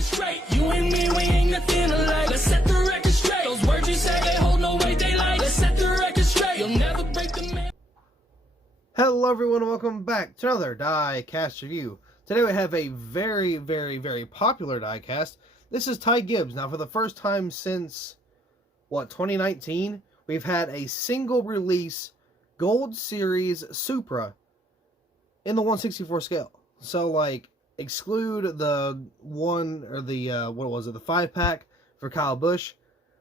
record straight. You and me, we ain't nothing alike. Let's set the record straight. Those words you say, they hold no weight, they like. Let's set the record straight. You'll never break the man. Hello everyone and welcome back to another diecast review. Today we have a very popular diecast. This is Ty Gibbs. Now for the first time since, 2019, we've had a single release Gold Series Supra in the 1/64 scale. So like, exclude the the 5-pack for Kyle Busch.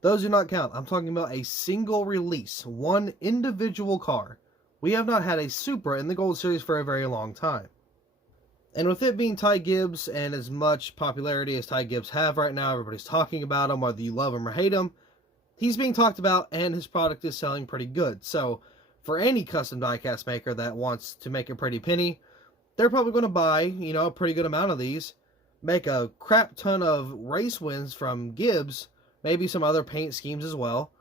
Those do not count. I'm talking about a single release, one individual car. We have not had a Supra in the Gold Series for a very long time. And with it being Ty Gibbs and as much popularity as Ty Gibbs have right now, everybody's talking about him, whether you love him or hate him, he's being talked about and his product is selling pretty good. So for any custom diecast maker that wants to make a pretty penny, they're probably going to buy, a pretty good amount of these, make a crap ton of race wins from Gibbs, maybe some other paint schemes as well,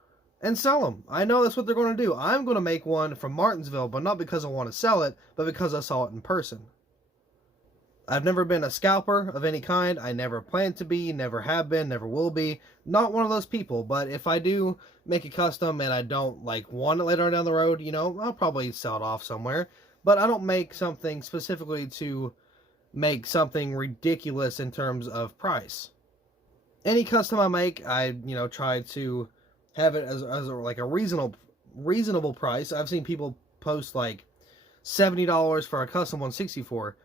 and sell them. I know that's what they're going to do. I'm going to make one from Martinsville, but not because I want to sell it, but because I saw it in person. I've never been a scalper of any kind. I never plan to be, never have been, never will be. Not one of those people, but if I do make a custom and I don't want it later on down the road, I'll probably sell it off somewhere. But I don't make something specifically to make something ridiculous in terms of price. Any custom I make, I try to have it as a reasonable price. I've seen people post like $70 for a custom 164.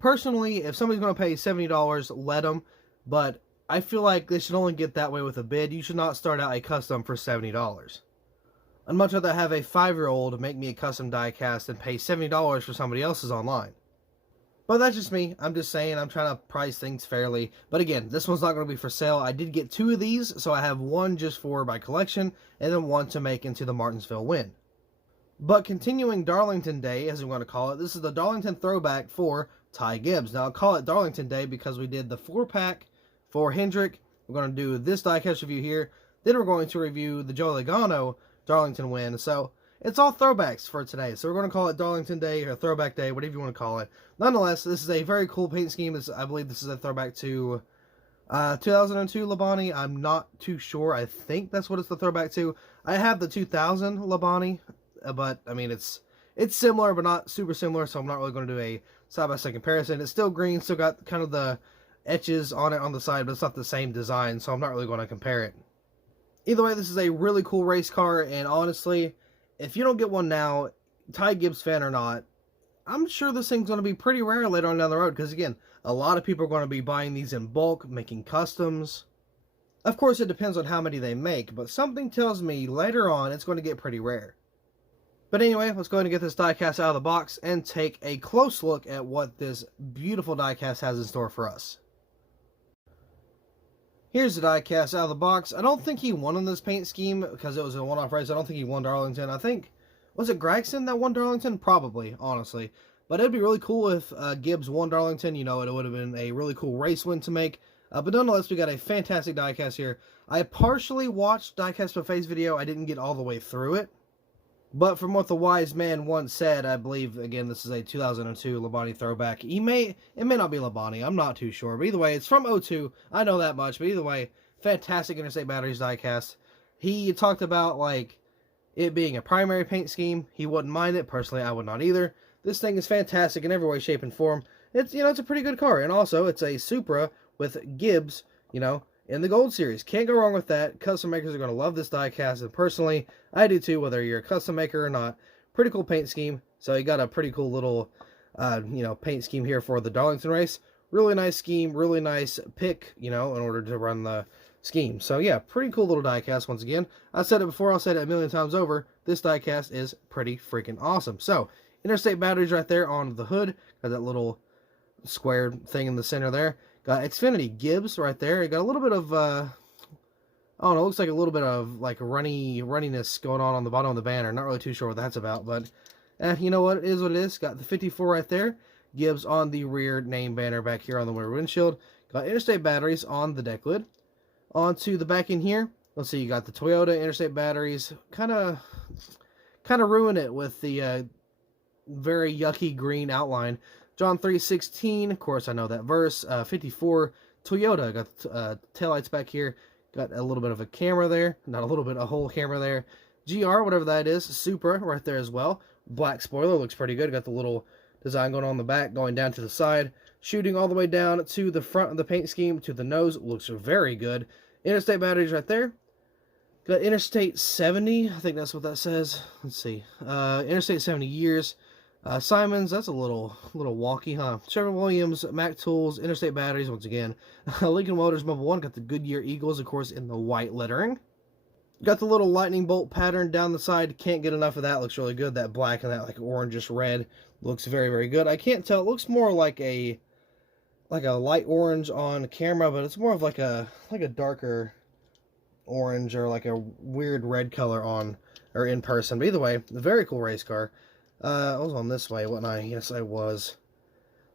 Personally, if somebody's going to pay $70, let them. But I feel like they should only get that way with a bid. You should not start out a custom for $70. I'd much rather have a 5-year-old make me a custom diecast and pay $70 for somebody else's online. But that's just me. I'm just saying, I'm trying to price things fairly. But again, this one's not going to be for sale. I did get 2 of these, so I have one just for my collection, and then one to make into the Martinsville win. But continuing Darlington Day, as we want to call it, this is the Darlington Throwback for Ty Gibbs. Now, I'll call it Darlington Day because we did the 4-pack for Hendrick. We're going to do this diecast review here. Then we're going to review the Joey Logano Darlington win. So it's all throwbacks for today. So we're going to call it Darlington Day or Throwback Day, whatever you want to call it. Nonetheless, this is a very cool paint scheme. I believe this is a throwback to 2002 Labonte. I'm not too sure. I think that's what it's the throwback to. I have the 2000 Labonte, but I mean it's similar but not super similar, so I'm not really going to do a side-by-side comparison. It's still green, still got kind of the etches on it on the side, but it's not the same design, so I'm not really going to compare it. Either way, this is a really cool race car, and honestly, if you don't get one now, Ty Gibbs fan or not, I'm sure this thing's going to be pretty rare later on down the road, because again, a lot of people are going to be buying these in bulk, making customs. Of course, it depends on how many they make, but something tells me later on it's going to get pretty rare. But anyway, let's go ahead and get this diecast out of the box and take a close look at what this beautiful diecast has in store for us. Here's the diecast out of the box. I don't think he won on this paint scheme because it was a one-off race. I don't think he won Darlington. I think, was it Gregson that won Darlington? Probably, honestly. But it'd be really cool if Gibbs won Darlington. It would have been a really cool race win to make. But nonetheless, we got a fantastic diecast here. I partially watched Diecastbuffet's video. I didn't get all the way through it. But from what the wise man once said, I believe, again, this is a 2002 Labonte throwback. It may not be Labonte, I'm not too sure. But either way, it's from 02, I know that much. But either way, fantastic Interstate Batteries diecast. He talked about, it being a primary paint scheme. He wouldn't mind it. Personally, I would not either. This thing is fantastic in every way, shape, and form. It's, it's a pretty good car. And also, it's a Supra with Gibbs, in the Gold Series. Can't go wrong with that. Custom makers are going to love this diecast, and personally, I do too, whether you're a custom maker or not. Pretty cool paint scheme. So you got a pretty cool little, paint scheme here for the Darlington race. Really nice scheme, really nice pick, in order to run the scheme. So yeah, pretty cool little diecast once again. I said it before, I'll say it a million times over. This diecast is pretty freaking awesome. So, Interstate Batteries right there on the hood. Got that little square thing in the center there. Got Xfinity Gibbs right there. You got a little bit of, I don't know, it looks like a little bit of, runniness going on the bottom of the banner. Not really too sure what that's about, but, you know what? It is what it is. Got the 54 right there. Gibbs on the rear name banner back here on the rear windshield. Got Interstate Batteries on the deck lid. Onto the back end here. Let's see, you got the Toyota Interstate Batteries. Kind of ruin it with the very yucky green outline. John 3:16, of course I know that verse. 54, Toyota. Got the taillights back here. Got a little bit of a camera there. Not a little bit, a whole camera there. GR, whatever that is. Supra right there as well. Black spoiler, looks pretty good. Got the little design going on the back, going down to the side. Shooting all the way down to the front of the paint scheme, to the nose. Looks very good. Interstate batteries right there. Got Interstate 70. I think that's what that says. Let's see. Interstate 70 years. Simons, that's a little wonky, huh? Sherwin Williams, Mac Tools, Interstate Batteries, once again. Lincoln Motors Mobile 1, got the Goodyear Eagles, of course, in the white lettering. Got the little lightning bolt pattern down the side. Can't get enough of that. Looks really good. That black and that like orangish red looks very, very good. I can't tell. It looks more like a light orange on camera, but it's more of like a darker orange or like a weird red color on or in person. But either way, a very cool race car. I was on this way, wasn't I? Yes, I was.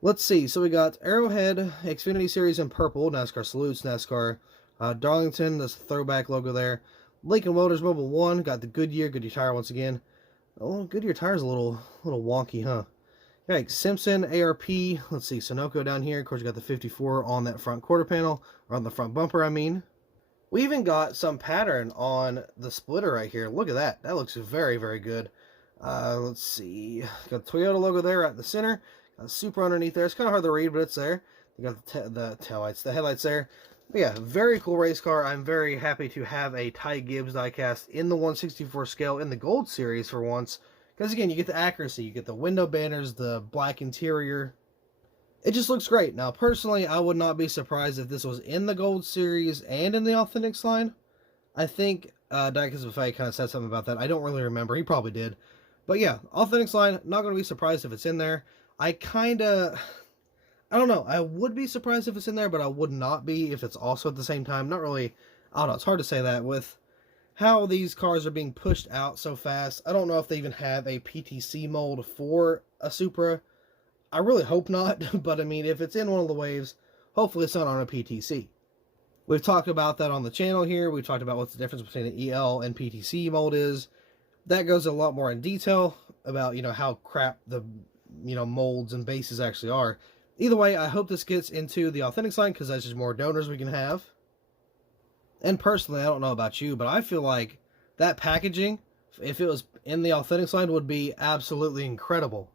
Let's see. So we got Arrowhead, Xfinity Series in purple, NASCAR Salutes, NASCAR Darlington, that's the throwback logo there. Lincoln Motors Mobile 1, got the Goodyear tire once again. Oh, Goodyear tire's a little wonky, huh? Okay, Simpson, ARP, let's see, Sunoco down here. Of course, you got the 54 on that front quarter panel, or on the front bumper, I mean. We even got some pattern on the splitter right here. Look at that. That looks very, very good. Let's see. Got the Toyota logo there right in the center. Got the Supra underneath there. It's kind of hard to read, but it's there. You got the taillights, the headlights there. But yeah, very cool race car. I'm very happy to have a Ty Gibbs diecast in the 1/64 scale in the Gold Series for once. Because again, you get the accuracy, you get the window banners, the black interior. It just looks great. Now, personally, I would not be surprised if this was in the Gold Series and in the Authentics line. I think Diecastbuffet kind of said something about that. I don't really remember. He probably did. But yeah, Authentics line, not going to be surprised if it's in there. I don't know. I would be surprised if it's in there, but I would not be if it's also at the same time. Not really. I don't know. It's hard to say that with how these cars are being pushed out so fast. I don't know if they even have a PTC mold for a Supra. I really hope not, but I mean, if it's in one of the waves, hopefully it's not on a PTC. We've talked about that on the channel here. We've talked about what the difference between an EL and PTC mold is. That goes a lot more in detail about, how crap the, molds and bases actually are. Either way, I hope this gets into the Authentics line because that's just more donors we can have. And personally, I don't know about you, but I feel like that packaging, if it was in the Authentics line, would be absolutely incredible.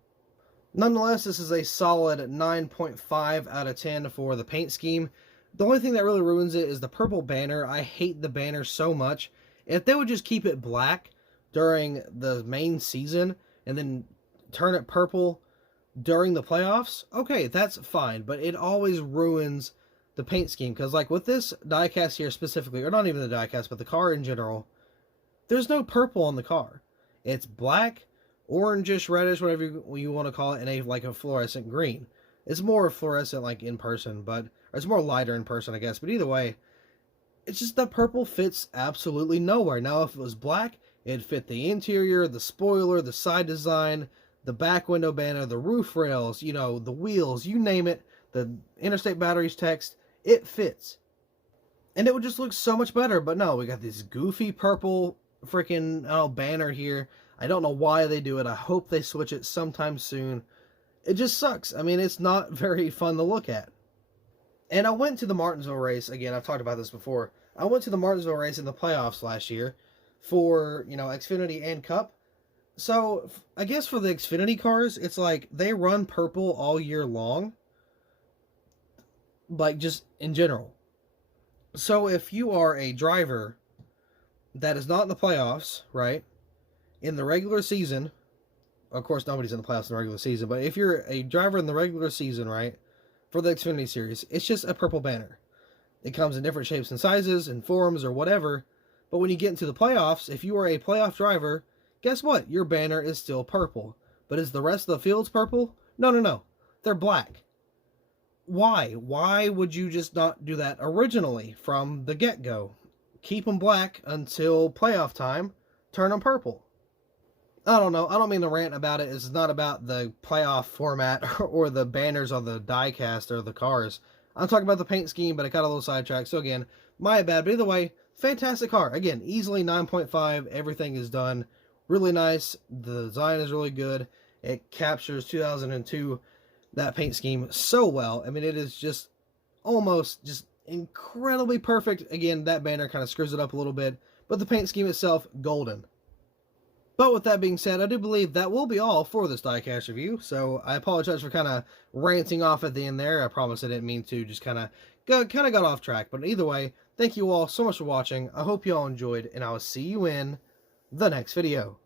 Nonetheless, this is a solid 9.5 out of 10 for the paint scheme. The only thing that really ruins it is the purple banner. I hate the banner so much. If they would just keep it black during the main season and then turn it purple during the playoffs, okay, that's fine, but it always ruins the paint scheme, because like with this diecast here specifically, or not even the diecast, but the car in general, there's no purple on the car. It's black, orangish, reddish, whatever you want to call it, and like a fluorescent green. It's more fluorescent like in person, but or it's more lighter in person, I guess, but either way, it's just the purple fits absolutely nowhere. Now, if it was black, it'd fit the interior, the spoiler, the side design, the back window banner, the roof rails, the wheels, you name it, the Interstate Batteries text, it fits. And it would just look so much better, but no, we got this goofy purple freaking banner here. I don't know why they do it. I hope they switch it sometime soon. It just sucks. I mean, it's not very fun to look at. And I went to the Martinsville race, again, I've talked about this before. I went to the Martinsville race in the playoffs last year for, Xfinity and Cup. So, I guess for the Xfinity cars, it's like they run purple all year long. Like, just in general. So, if you are a driver that is not in the playoffs, right, in the regular season, of course, nobody's in the playoffs in the regular season, but if you're a driver in the regular season, right, for the Xfinity Series, it's just a purple banner. It comes in different shapes and sizes and forms or whatever, but when you get into the playoffs, if you are a playoff driver, guess what? Your banner is still purple. But is the rest of the fields purple? No. They're black. Why? Why would you just not do that originally from the get-go? Keep them black until playoff time. Turn them purple. I don't know. I don't mean to rant about it. It's not about the playoff format or the banners on the diecast or the cars. I'm talking about the paint scheme, but I got a little sidetracked. So again, my bad. But either way, fantastic car. Again, easily 9.5. Everything is done really nice. The design is really good. It captures 2002, that paint scheme, so well. I mean, it is just almost just incredibly perfect. Again, that banner kind of screws it up a little bit, but the paint scheme itself, golden. But with that being said, I do believe that will be all for this diecast review, so I apologize for kind of ranting off at the end there. I promise I didn't mean to, just kind of got off track. But either way, thank you all so much for watching. I hope you all enjoyed, and I will see you in the next video.